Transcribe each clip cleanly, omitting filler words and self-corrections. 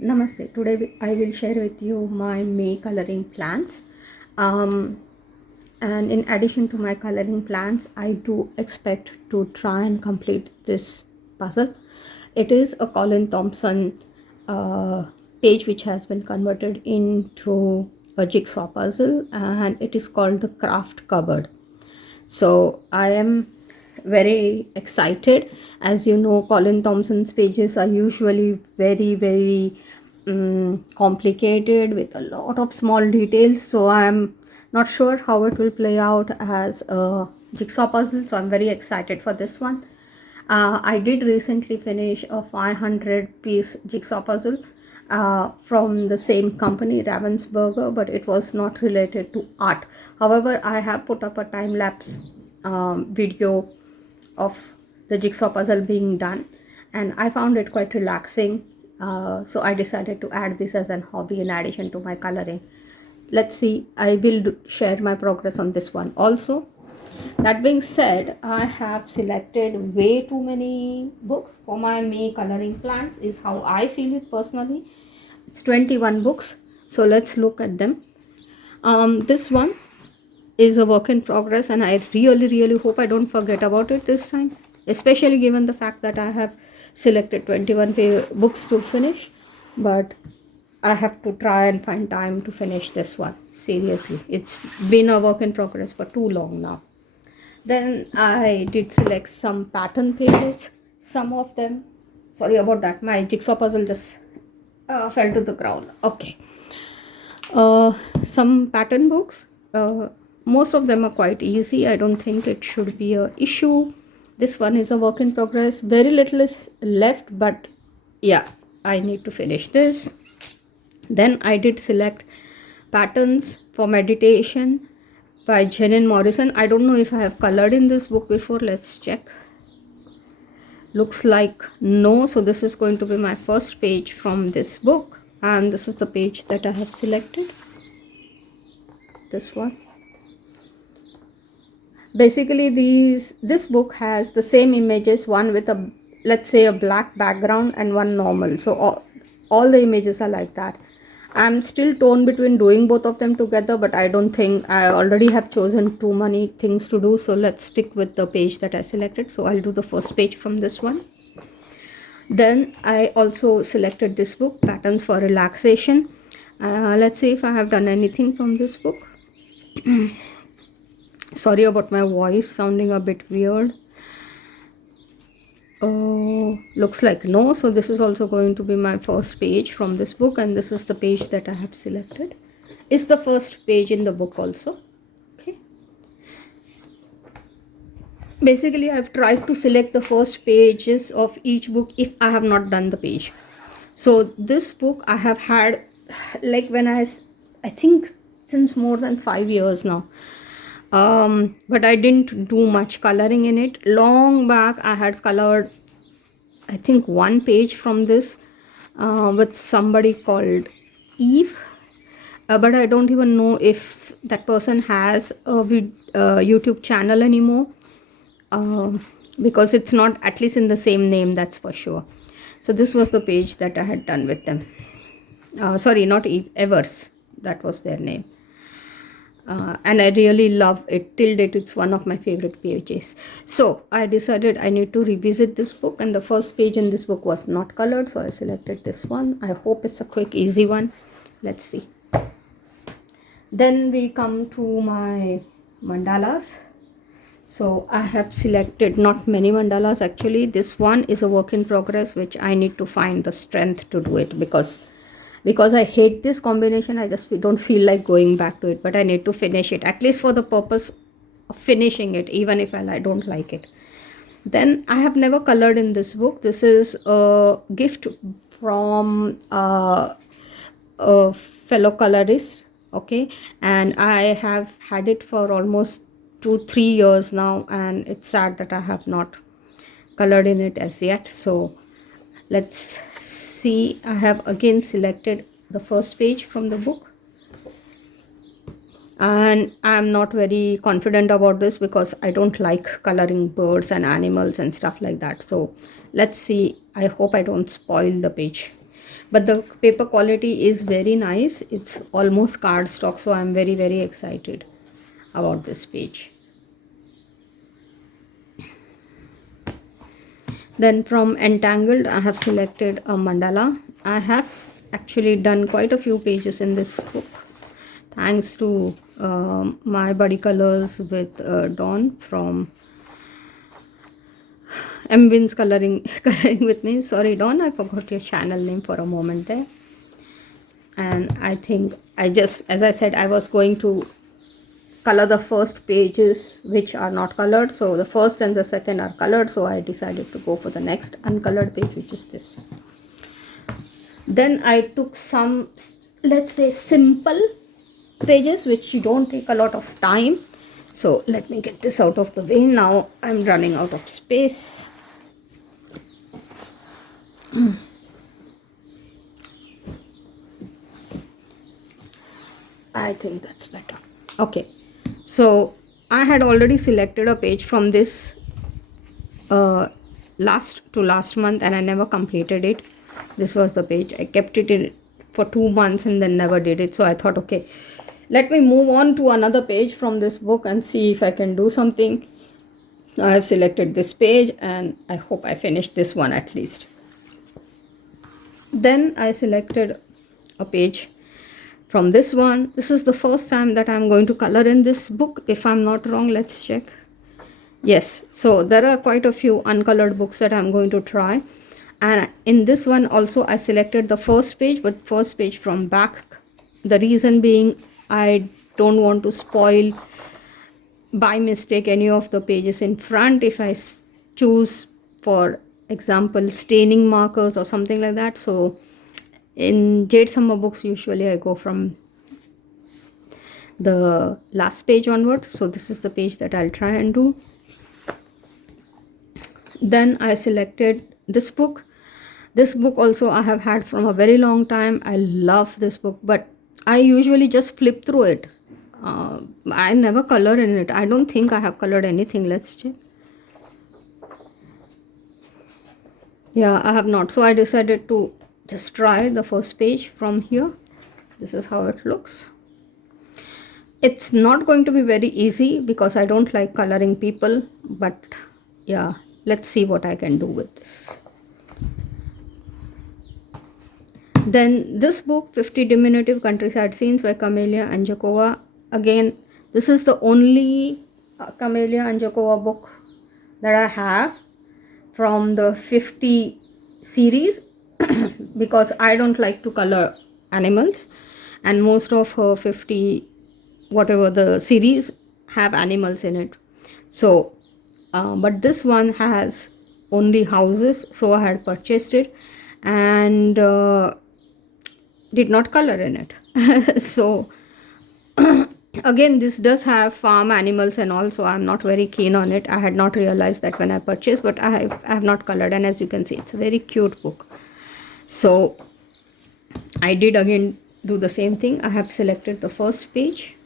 Namaste. Today I will share with you my May coloring plans. Um, and in addition to my coloring plans, I do expect to try and complete this puzzle. It is a Colin Thompson page which has been converted into a jigsaw puzzle, and it is called the Craft Cupboard. So I am very excited. As you know, Colin Thompson's pages are usually very complicated with a lot of small details. So I'm not sure how it will play out as a jigsaw puzzle. So I'm very excited for this one. I did recently finish a 500 piece jigsaw puzzle from the same company, Ravensburger, but it was not related to art. However, I have put up a time lapse video of the jigsaw puzzle being done, and I found it quite relaxing. So I decided to add this as an hobby in addition to my coloring. Let's see, I will share my progress on this one also. That being said, I have selected way too many books for my May coloring plans, is how I feel it personally. It's 21 books, so let's look at them. This one is a work in progress, and I really hope I don't forget about it this time, especially given the fact that I have selected 21 books to finish. But I have to try and find time to finish this one. Seriously, it's been a work in progress for too long now. Then I did select some pattern pages, some of them. Sorry about that, my jigsaw puzzle just fell to the ground. Okay. Some pattern books. Most of them are quite easy. I don't think it should be an issue. This one is a work in progress. Very little is left, but yeah, I need to finish this. Then I did select patterns for meditation by Jenin Morrison. I don't know if I have colored in this book before. Let's check. Looks like no. So this is going to be my first page from this book, and this is the page that I have selected. This one. Basically, this book has the same images, one with a, let's say, a black background and one normal. So all the images are like that. I'm still torn between doing both of them together, but I don't think, I already have chosen too many things to do. So let's stick with the page that I selected. So I'll do the first page from this one. Then I also selected this book, Patterns for Relaxation. Let's see if I have done anything from this book. Sorry about my voice sounding a bit weird. Looks like no. So this is also going to be my first page from this book, and this is the page that I have selected. It's the first page in the book also. Okay. Basically, I've tried to select the first pages of each book if I have not done the page. So this book I have had, like, when I think since more than 5 years now. But I didn't do much coloring in it. Long back I had colored, I think, one page from this with somebody called Eve, but I don't even know if that person has a YouTube channel anymore, because it's not at least in the same name, that's for sure. So this was the page that I had done with them. Sorry, not Eve, Evers, that was their name. And I really love it. Till date, it's one of my favorite pages. So I decided I need to revisit this book, and the first page in this book was not colored, so I selected this one. I hope it's a quick, easy one. Let's see. Then we come to my mandalas. So I have selected not many mandalas actually. This one is a work in progress, which I need to find the strength to do it, because I hate this combination. I just don't feel like going back to it, but I need to finish it, at least for the purpose of finishing it, even if I don't like it. Then I have never colored in this book. This is a gift from a fellow colorist. Okay, and I have had it for almost 2-3 years now, and it's sad that I have not colored in it as yet. So let's see. I have again selected the first page from the book, and I'm not very confident about this because I don't like coloring birds and animals and stuff like that. So let's see. I hope I don't spoil the page. but the paper quality is very nice. It's almost cardstock, so I'm very, very excited about this page. Then from Entangled, I have selected a mandala. I have actually done quite a few pages in this book, thanks to my buddy colors with Dawn from Mbin's coloring with me. Sorry, Dawn, I forgot your channel name for a moment there. And I think as I said, I was going to color the first pages which are not colored. So the first and the second are colored. So I decided to go for the next uncolored page, which is this. Then I took some, let's say, simple pages which don't take a lot of time. So let me get this out of the way. Now I'm running out of space. I think that's better. Okay, so I had already selected a page from this last month, and I never completed it. This was the page. I kept it in for 2 months and then never did it. So I thought, okay, let me move on to another page from this book and see if I can do something. I have selected this page and I hope I finish this one at least. Then I selected a page from this one. This is the first time that I'm going to color in this book, if I'm not wrong. Let's check. Yes, so there are quite a few uncolored books that I'm going to try, and in this one also I selected the first page, but first page from back. The reason being, I don't want to spoil by mistake any of the pages in front if I choose, for example, staining markers or something like that. So in Jade Summer books, usually I go from the last page onwards. So this is the page that I'll try and do. Then I selected this book. This book also I have had from a very long time. I love this book, but I usually just flip through it. I never color in it. I don't think I have colored anything. Let's check. Yeah, I have not. So I decided to just try the first page from here. This is how it looks. It's not going to be very easy because I don't like coloring people, but yeah, let's see what I can do with this. Then this book, 50 Diminutive Countryside Scenes by Camelia Anjakova. Again, this is the only Camelia Anjakova book that I have from the 50 series because I don't like to color animals, and most of her 50 whatever the series have animals in it. So but this one has only houses, so I had purchased it and did not color in it. So again, this does have farm animals and all, so I'm not very keen on it. I had not realized that when I purchased, but I have not colored, and as you can see, it's a very cute book. So I did again do the same thing. I have selected the first page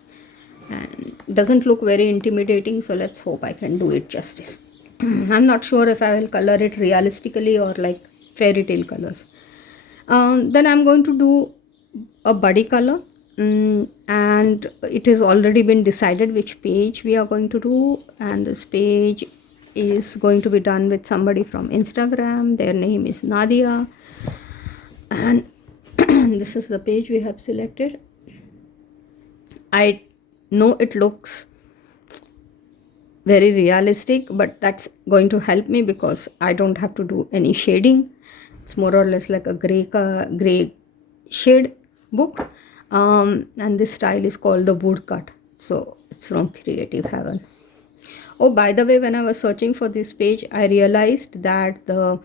and it doesn't look very intimidating, so let's hope I can do it justice. I'm not sure if I will color it realistically or like fairy tale colors. Then I'm going to do a buddy color, and it has already been decided which page we are going to do, and this page is going to be done with somebody from Instagram. Their name is Nadia, and this is the page we have selected. I know it looks very realistic, but that's going to help me because I don't have to do any shading. It's more or less like a gray shade book, and this style is called the woodcut. So it's from Creative Heaven. Oh, by the way, when I was searching for this page, I realized that the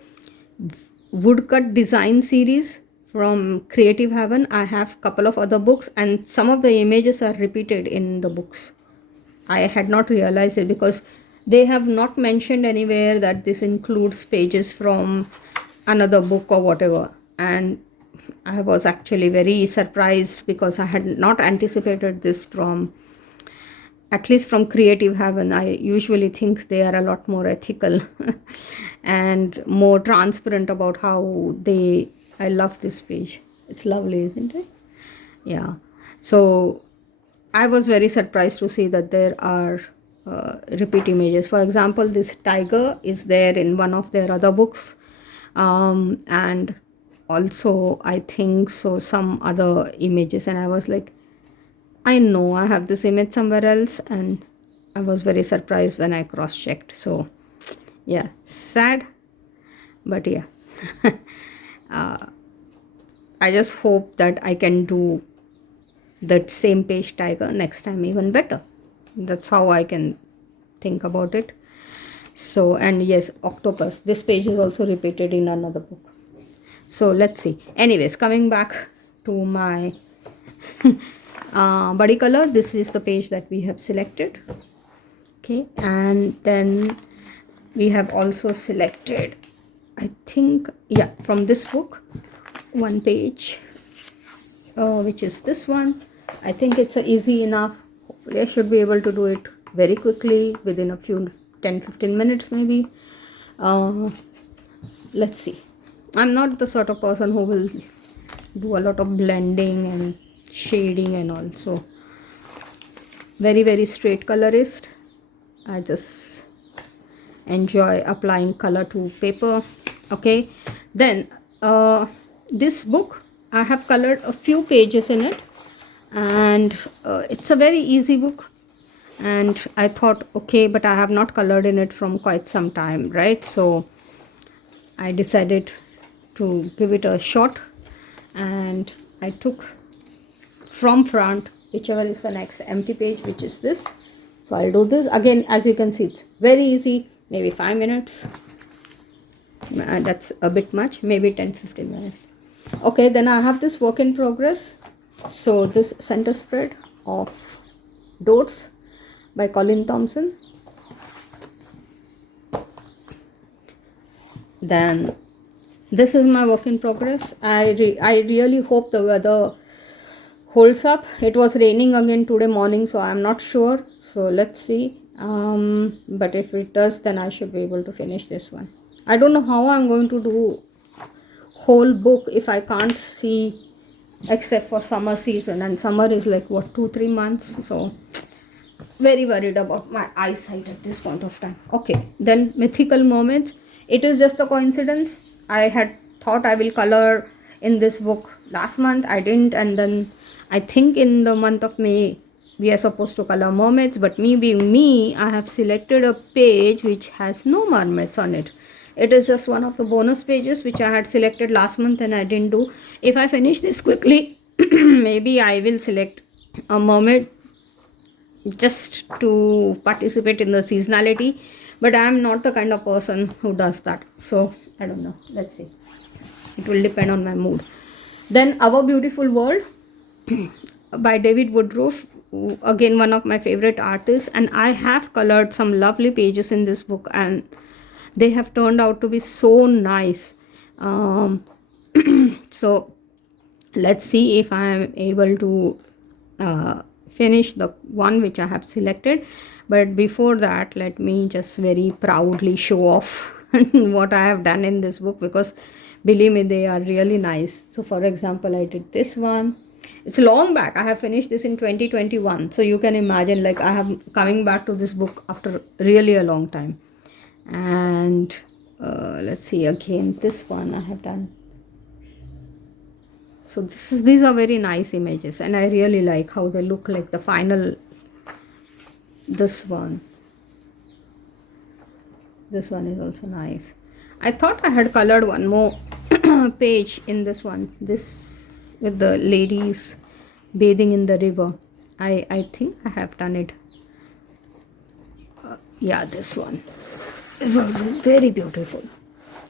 woodcut design series from Creative Heaven, I have a couple of other books, and some of the images are repeated in the books. I had not realized it because they have not mentioned anywhere that this includes pages from another book or whatever, and I was actually very surprised because I had not anticipated this from, at least from Creative Heaven. I usually think they are a lot more ethical and more transparent about how they I love this page. It's lovely, isn't it? Yeah. So I was very surprised to see that there are repeat images. For example, this tiger is there in one of their other books, and also I think so some other images. And I was like, I know I have this image somewhere else, and I was very surprised when I cross checked. So yeah, sad, but yeah. I just hope that I can do that same page tiger next time even better. That's how I can think about it. So, and yes, octopus, this page is also repeated in another book. So let's see. Anyways, coming back to my body color, this is the page that we have selected. Okay, and then we have also selected, I think, yeah, from this book, one page, which is this one. I think it's easy enough. Hopefully I should be able to do it very quickly within a few 10-15 minutes maybe. Let's see. I'm not the sort of person who will do a lot of blending and shading and all, so very straight colorist. I just enjoy applying color to paper. Okay, then this book, I have colored a few pages in it, and it's a very easy book, and I thought, okay, but I have not colored in it from quite some time, right? So I decided to give it a shot, and I took from front whichever is the next empty page, which is this. So I'll do this again. As you can see, it's very easy, maybe 5 minutes. That's a bit much, maybe 10-15 minutes. Okay, then I have this work in progress. So this center spread of Dots by Colin Thompson. Then this is my work in progress. I really hope the weather holds up. It was raining again today morning, so I'm not sure. So let's see. But if it does, then I should be able to finish this one. I don't know how I'm going to do whole book if I can't see, except for summer season, and summer is like what, 2-3 months. So very worried about my eyesight at this point of time. Okay, then Mythical Moments. It is just a coincidence. I had thought I will color in this book last month. I didn't, and then I think in the month of May we are supposed to color mermaids, but me being me, I have selected a page which has no mermaids on it. It is just one of the bonus pages which I had selected last month and I didn't do. If I finish this quickly, maybe I will select a mermaid just to participate in the seasonality, but I am not the kind of person who does that. So I don't know. Let's see. It will depend on my mood. Then Our Beautiful World by David Woodruff, again one of my favorite artists, and I have colored some lovely pages in this book and they have turned out to be so nice. So let's see if I am able to finish the one which I have selected. But before that, let me just very proudly show off what I have done in this book, because believe me, they are really nice. So for example, I did this one. It's long back. I have finished this in 2021. So you can imagine, like, I have coming back to this book after really a long time. And let's see, again, this one I have done. So these are very nice images, and I really like how they look like the final. This one is also nice. I thought I had colored one more page in this one, this with the ladies bathing in the river. I think I have done it. Yeah, this one is also very beautiful.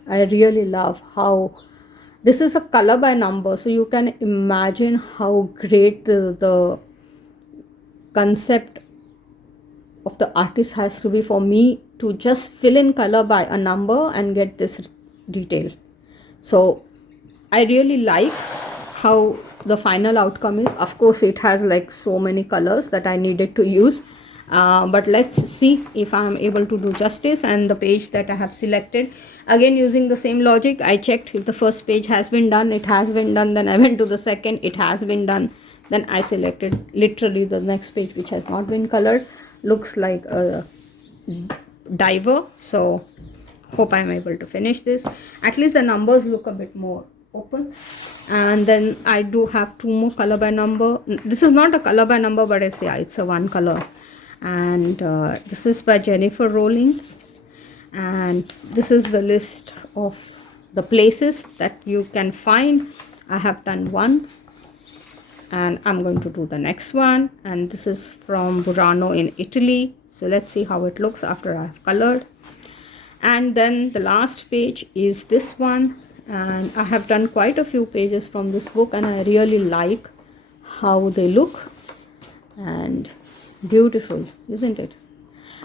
I really love how this is a color by number, so you can imagine how great the concept of the artist has to be for me to just fill in color by a number and get this detail. So I really like how the final outcome is. Of course, it has like so many colors that I needed to use. but let's see if I'm able to do justice. And the page that I have selected, again using the same logic, I checked if the first page has been done. It has been done. Then I went to the second, it has been done. Then I selected literally the next page, which has not been colored. Looks like a diver. So hope I'm able to finish this. At least the numbers look a bit more open. And then I do have 2 more color by number. This is not a color by number, but I say it's a 1 color. And this is by Jennifer Rowling. And this is the list of the places that you can find. I have done 1. And I'm going to do the next one. And this is from Burano in Italy. So let's see how it looks after I've colored. And then the last page is this one. And I have done quite a few pages from this book, and I really like how they look. And beautiful, isn't it?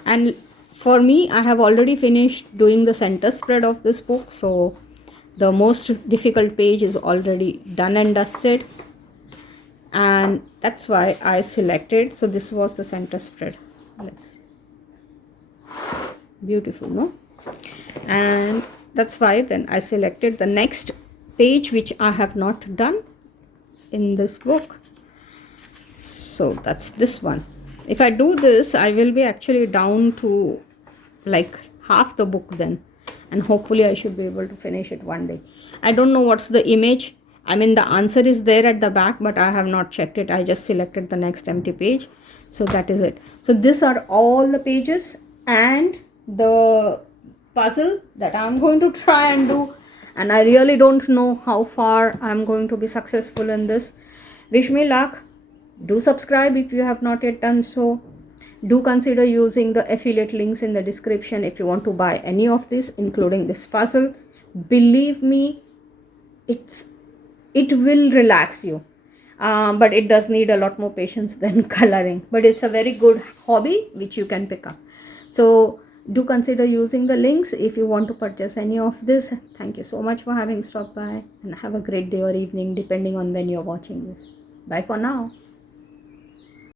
And for me, I have already finished doing the center spread of this book. So the most difficult page is already done and dusted. And that's why I selected. So this was the center spread. Let's see. Beautiful, no? And that's why then I selected the next page, which I have not done in this book. So that's this one. If I do this, I will be actually down to like half the book then. And hopefully I should be able to finish it one day. I don't know what's the image. I mean, the answer is there at the back, but I have not checked it. I just selected the next empty page. So that is it. So these are all the pages and the puzzle that I'm going to try and do. And I really don't know how far I'm going to be successful in this. Wish me luck. Do subscribe if you have not yet done so. Do consider using the affiliate links in the description if you want to buy any of this, including this puzzle. Believe me, it will relax you. But it does need a lot more patience than coloring. But it's a very good hobby which you can pick up. So do consider using the links if you want to purchase any of this. Thank you so much for having stopped by, and have a great day or evening depending on when you're watching this. Bye for now.